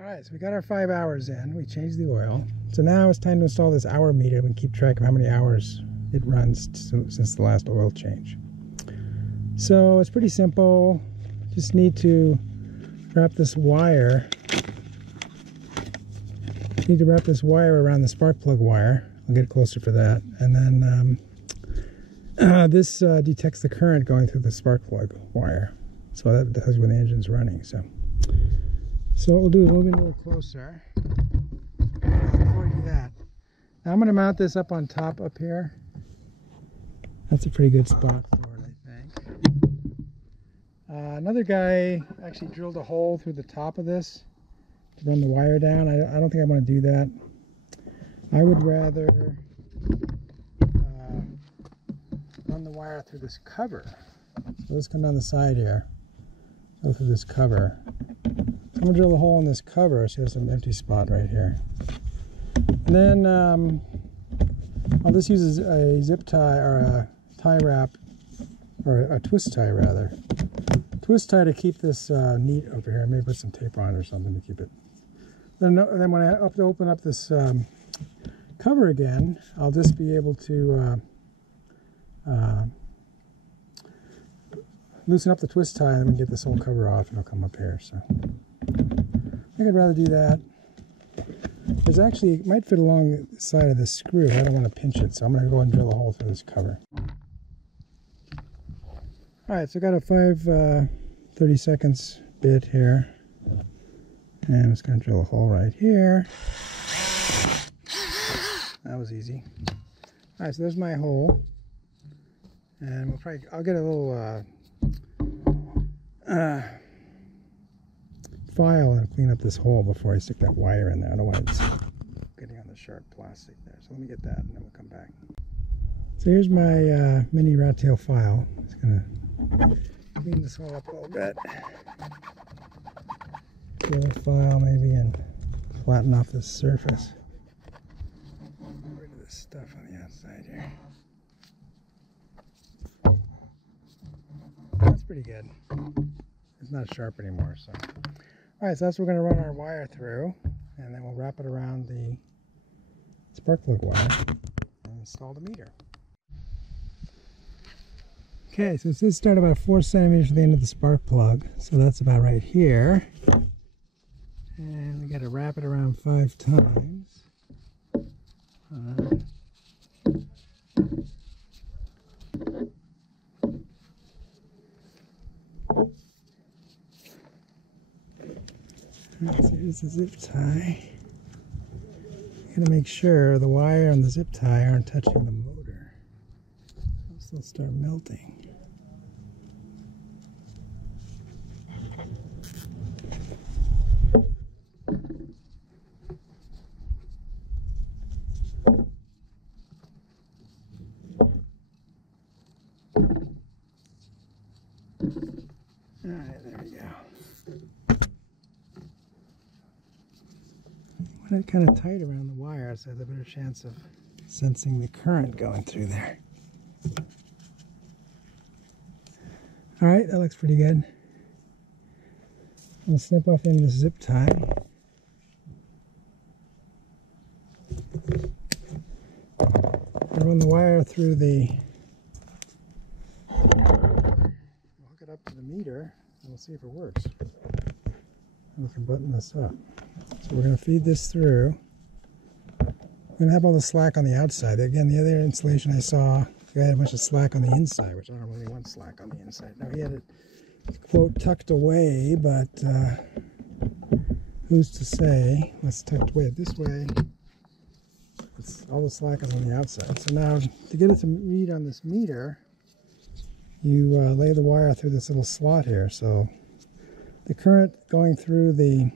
Alright, so we got our 5 hours in. We changed the oil. So now it's time to install this hour meter. We can keep track of how many hours it runs since the last oil change. So it's pretty simple. Just need to wrap this wire. Need to wrap this wire around the spark plug wire. I'll get closer for that. And then this detects the current going through the spark plug wire. So that tells you when the engine's running. So what we'll do is move in a little closer. Before we do that, now I'm going to mount this up on top up here. That's a pretty good spot for it, I think. Another guy actually drilled a hole through the top of this to run the wire down. I don't think I want to do that. I would rather run the wire through this cover. So let's come down the side here. Go through this cover. So I'm going to drill a hole in this cover so there's an empty spot right here. And then I'll just use a zip tie or a tie wrap, or a twist tie rather. Twist tie to keep this neat over here. Maybe put some tape on it or something to keep it. Then when I open up this cover again, I'll just be able to loosen up the twist tie and we can get this whole cover off and it'll come up here. So I think I'd rather do that. There's actually, it might fit along the side of this screw. I don't want to pinch it, so I'm going to go and drill a hole through this cover. Alright, so I got a 30 seconds bit here. And I'm just going to drill a hole right here. That was easy. Alright, so there's my hole. And I'll get a little file and clean up this hole before I stick that wire in there. I don't want it getting on the sharp plastic there. So let me get that and then we'll come back. So here's my mini rat tail file. I'm just going to clean this hole up a little bit. Get the file maybe and flatten off this surface. Get rid of this stuff on the outside here. That's pretty good. It's not sharp anymore, so. Alright, so that's what we're going to run our wire through, and then we'll wrap it around the spark plug wire and install the meter. Okay, so this started about 4 centimeters from the end of the spark plug, so that's about right here. And we got to wrap it around 5 times. So here's the zip tie. You gotta make sure the wire and the zip tie aren't touching the motor, else they'll start melting. Alright, there we go. Want it kind of tight around the wire so there's a better chance of sensing the current going through there. Alright, that looks pretty good. I'll snip off in the zip tie. I'll run the wire through the... hook it up to the meter and we'll see if it works. We can button this up. So we're going to feed this through. We're going to have all the slack on the outside. Again, the other installation I saw, the guy had a bunch of slack on the inside, which I don't really want slack on the inside. Now he had it, quote, tucked away, but who's to say? Let's tucked away this way. All the slack is on the outside. So now to get it to read on this meter, you lay the wire through this little slot here. So the current going through the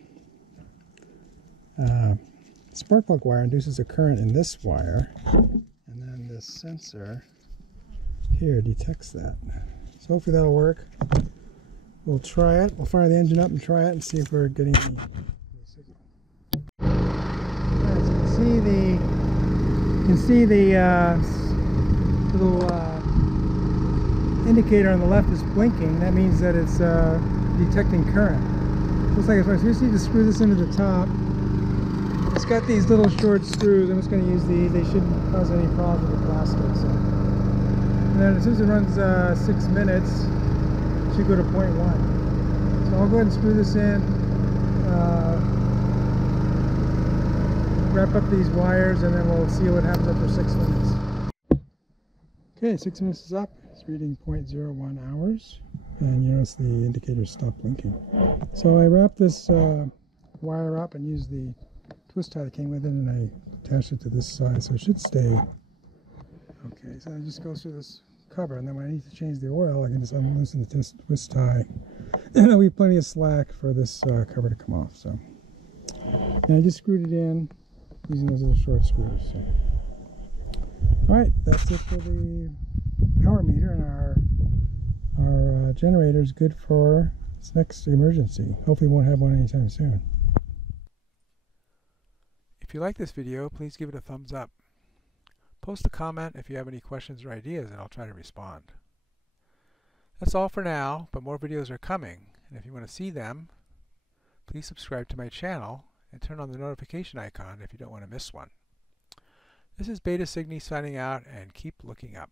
spark plug wire induces a current in this wire, and then this sensor here detects that. So hopefully that'll work. We'll try it. We'll fire the engine up and try it and see if we're getting any signal. As you can see the little indicator on the left is blinking. That means that it's detecting current. Looks like it's right. So we just need to screw this into the top. It's got these little short screws. I'm just going to use these. They shouldn't cause any problems with the plastic. So. And then as soon as it runs 6 minutes, it should go to 0.1. So I'll go ahead and screw this in. Wrap up these wires, and then we'll see what happens after 6 minutes. Okay, 6 minutes is up. It's reading 0.01 hours. And you notice the indicators stop blinking. So I wrapped this wire up and used the twist tie that came with it, and I attached it to this side, so it should stay. Okay, so it just goes through this cover, and then when I need to change the oil, I can just unloosen the twist tie, and there'll be plenty of slack for this cover to come off. So, and I just screwed it in using those little short screws. So. All right, that's it for the power meter, and our generator is good for its next emergency. Hopefully we won't have one anytime soon. If you like this video, please give it a thumbs up. Post a comment if you have any questions or ideas, and I'll try to respond. That's all for now, but more videos are coming, and if you want to see them, please subscribe to my channel and turn on the notification icon if you don't want to miss one. This is STScI signing out, and keep looking up.